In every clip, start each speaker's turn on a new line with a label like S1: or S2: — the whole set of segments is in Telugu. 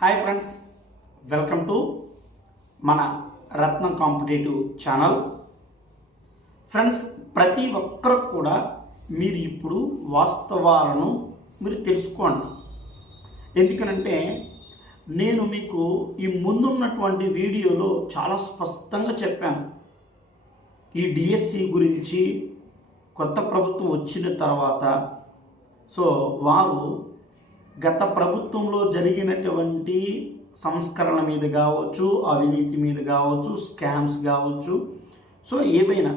S1: హాయ్ ఫ్రెండ్స్ వెల్కమ్ టు మన రత్నం కాంపిటేటివ్ ఛానల్. ఫ్రెండ్స్ ప్రతి ఒక్కరు కూడా మీరు ఇప్పుడు వాస్తవాలను మీరు తెలుసుకోండి. ఎందుకనంటే నేను మీకు ఈ ముందున్నటువంటి వీడియోలో చాలా స్పష్టంగా చెప్పాను. ఈ డిఎస్సి గురించి కొత్త ప్రభుత్వం వచ్చిన తర్వాత సో వారు గత ప్రభుత్వంలో జరిగినటువంటి సంస్కరణ మీద కావచ్చు అవినీతి మీద కావచ్చు స్కామ్స్ కావచ్చు సో ఏవైనా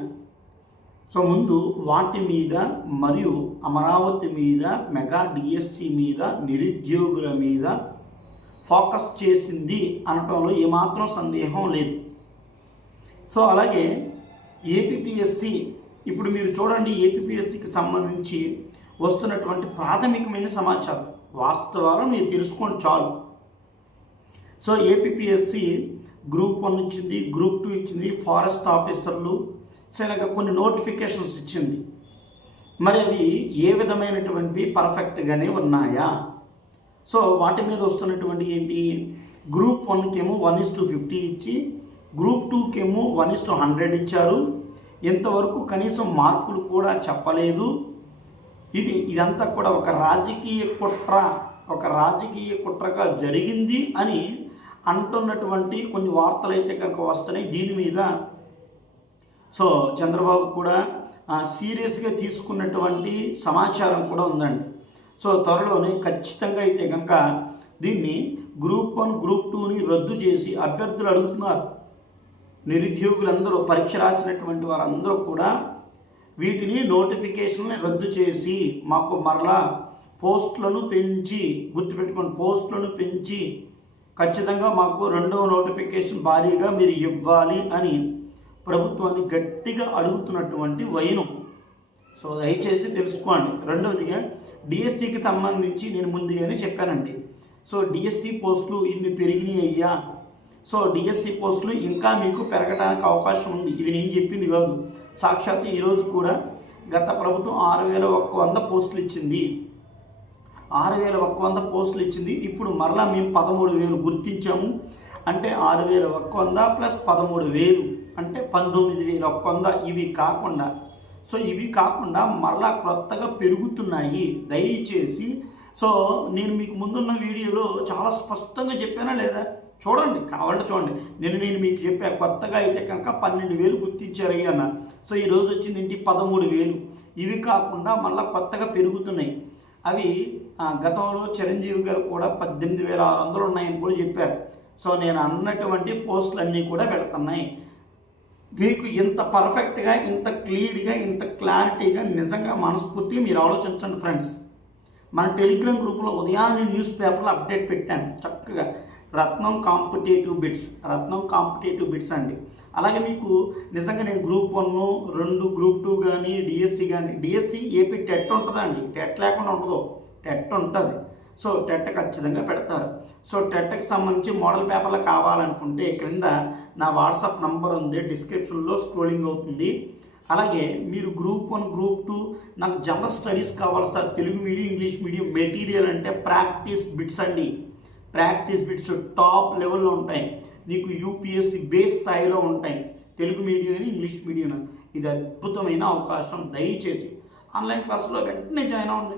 S1: సో ముందు వాటి మీద మరియు అమరావతి మీద మెగా డిఎస్సి మీద నిరుద్యోగుల మీద ఫోకస్ చేసింది అనటంలో ఏమాత్రం సందేహం లేదు. సో అలాగే ఏపీఎస్సి ఇప్పుడు మీరు చూడండి ఏపీఎస్సికి సంబంధించి వస్తున్నటువంటి ప్రాథమికమైన సమాచారం. వాస్తవాలు మీరు తెలుసుకోండి చాలు. సో ఏపీఎస్సి గ్రూప్ వన్ ఇచ్చింది గ్రూప్ టూ ఇచ్చింది ఫారెస్ట్ ఆఫీసర్లు సో ఇలాగ కొన్ని నోటిఫికేషన్స్ ఇచ్చింది. మరి అవి ఏ విధమైనటువంటివి పర్ఫెక్ట్గానే ఉన్నాయా? సో వాటి మీద వస్తున్నటువంటి ఏంటి? గ్రూప్ వన్కేమో వన్ ఇస్ టు ఫిఫ్టీ ఇచ్చి గ్రూప్ టూకేమో వన్ ఇస్ టు హండ్రెడ్ ఇచ్చారు. ఇంతవరకు కనీసం మార్కులు కూడా చెప్పలేదు. ఇది ఇదంతా కూడా ఒక రాజకీయ కుట్ర ఒక రాజకీయ కుట్రగా జరిగింది అని అంటున్నటువంటి కొన్ని వార్తలు అయితే కనుక వస్తున్నాయి. దీని మీద సో చంద్రబాబు కూడా సీరియస్గా తీసుకున్నటువంటి సమాచారం కూడా ఉందండి. సో త్వరలోనే ఖచ్చితంగా అయితే కనుక దీన్ని గ్రూప్ వన్ గ్రూప్ టూని రద్దు చేసి అభ్యర్థులు అడుగుతున్నారు. నిరుద్యోగులందరూ పరీక్ష రాసినటువంటి వారందరూ కూడా వీటిని నోటిఫికేషన్ని రద్దు చేసి మాకు మరలా పోస్టులను పెంచి గుర్తుపెట్టుకోండి. పోస్టులను పెంచి ఖచ్చితంగా మాకు రెండవ నోటిఫికేషన్ భారీగా మీరు ఇవ్వాలి అని ప్రభుత్వాన్ని గట్టిగా అడుగుతున్నటువంటి వైను. సో దయచేసి తెలుసుకోండి. రెండవదిగా డిఎస్సికి సంబంధించి నేను ముందుగానే చెప్పానండి. సో డిఎస్సి పోస్టులు ఇన్ని పెరిగినాయి అయ్యా. సో డిఎస్సి పోస్టులు ఇంకా మీకు పెరగడానికి అవకాశం ఉంది. ఇది నేను చెప్పింది కాదు. సాక్షాత్ ఈరోజు కూడా గత ప్రభుత్వం ఆరు వేల ఒక్క వంద పోస్టులు ఇచ్చింది. ఆరు వేల ఒక్క వంద పోస్టులు ఇచ్చింది. ఇప్పుడు మరలా మేము పదమూడు వేలు గుర్తించాము. అంటే ఆరు వేల ఒక్క వంద ప్లస్ పదమూడు వేలు. అంటే పంతొమ్మిది వేల ఒక్క వంద. ఇవి కాకుండా సో ఇవి కాకుండా మరలా కొత్తగా పెరుగుతున్నాయి. దయచేసి సో నేను మీకు ముందున్న వీడియోలో చాలా స్పష్టంగా చెప్పానా లేదా? చూడండి కావాలంటే చూడండి. నేను నేను మీకు చెప్పా కొత్తగా అయితే కనుక పన్నెండు వేలు గుర్తించారు అన్న. సో ఈరోజు వచ్చింది ఏంటి పదమూడు వేలు. ఇవి కాకుండా మళ్ళీ కొత్తగా పెరుగుతున్నాయి. అవి గతంలో చిరంజీవి గారు కూడా పద్దెనిమిది వేల ఆరు వందలు ఉన్నాయని కూడా చెప్పారు. సో నేను అన్నటువంటి పోస్టులు అన్నీ కూడా పెడుతున్నాయి. మీకు ఇంత పర్ఫెక్ట్గా ఇంత క్లియర్గా ఇంత క్లారిటీగా నిజంగా మనస్ఫూర్తిగా మీరు ఆలోచించండి ఫ్రెండ్స్. మన టెలిగ్రామ్ గ్రూప్లో ఉదయాన్నే న్యూస్ పేపర్లో అప్డేట్ పెట్టాను చక్కగా. Ratnam competitive bits Ratnam competitive bits అండి. అలాగే మీకు నిజంగా నేను గ్రూప్ వన్ రెండు గ్రూప్ టూ కానీ డిఎస్సి కానీ డిఎస్సి ఏపీ టెట్ ఉంటుందండి. టెట్ లేకుండా ఉండదు. టెట్ ఉంటుంది. సో టెట్ ఖచ్చితంగా పెడతారు. సో టెట్కి సంబంధించి మోడల్ పేపర్లు కావాలనుకుంటే క్రింద నా వాట్సాప్ నంబర్ ఉంది. డిస్క్రిప్షన్లో స్క్రోలింగ్ అవుతుంది. అలాగే మీరు గ్రూప్ వన్ గ్రూప్ టూ నాకు జనరల్ స్టడీస్ కావాలి sir. Telugu medium English medium material అంటే ప్రాక్టీస్ బిట్స్ అండి. ప్రాక్టీస్ బిట్స్ టాప్ లెవెల్లో ఉంటాయి. నీకు యూపీఎస్సి బేస్ స్థాయిలో ఉంటాయి. తెలుగు మీడియం అని ఇంగ్లీష్ మీడియం ఇది అద్భుతమైన అవకాశం. దయచేసి ఆన్లైన్ క్లాసులో వెంటనే జాయిన్ అవ్వండి.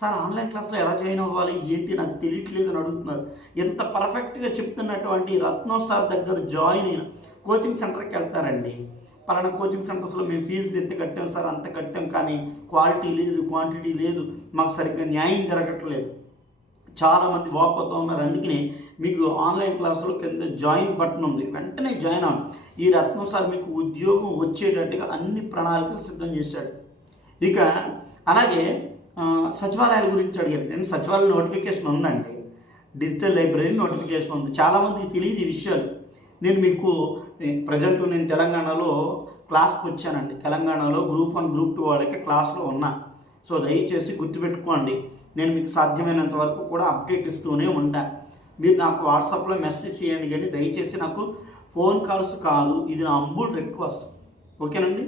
S1: సార్ ఆన్లైన్ క్లాస్లో ఎలా జాయిన్ అవ్వాలి? ఏంటి? నాకు తెలియట్లేదు అని అడుగుతున్నారు. ఎంత పర్ఫెక్ట్గా చెప్తున్నటువంటి రత్నం సార్ దగ్గర జాయిన్ అయిన కోచింగ్ సెంటర్కి వెళ్తారండి. పలానా కోచింగ్ సెంటర్స్లో మేము ఫీజులు ఎంత కట్టాం సార్? అంత కట్టాం కానీ క్వాలిటీ లేదు క్వాంటిటీ లేదు. మాకు సరిగ్గా న్యాయం జరగట్లేదు. చాలామంది వాపోతూ ఉన్నారు. అందుకని మీకు ఆన్లైన్ క్లాసులో కింద జాయిన్ బటన్ ఉంది. వెంటనే జాయిన్ అవ్వండి ఈ రత్నం సార్ మీకు ఉద్యోగం వచ్చేటట్టుగా అన్ని ప్రణాళికలు సిద్ధం చేశాడు. ఇక అలాగే సచివాలయాల గురించి అడిగారు నేను సచివాలయ నోటిఫికేషన్ ఉందండి. డిజిటల్ లైబ్రరీ నోటిఫికేషన్ ఉంది. చాలామందికి తెలియదు ఈ విషయాలు. నేను మీకు ప్రజెంట్ నేను తెలంగాణలో క్లాస్కి వచ్చానండి. తెలంగాణలో గ్రూప్ వన్ గ్రూప్ టూ వాళ్ళకి క్లాస్లో ఉన్నా. సో దయచేసి గుర్తుపెట్టుకోండి. నేను మీకు సాధ్యమైనంత వరకు కూడా అప్డేట్ ఇస్తూనే ఉంటా. మీరు నాకు వాట్సాప్లో మెసేజ్ చేయండి కానీ దయచేసి నాకు ఫోన్ కాల్స్ కాదు. ఇది నా అంబుల్ రిక్వెస్ట్ ఓకేనండి?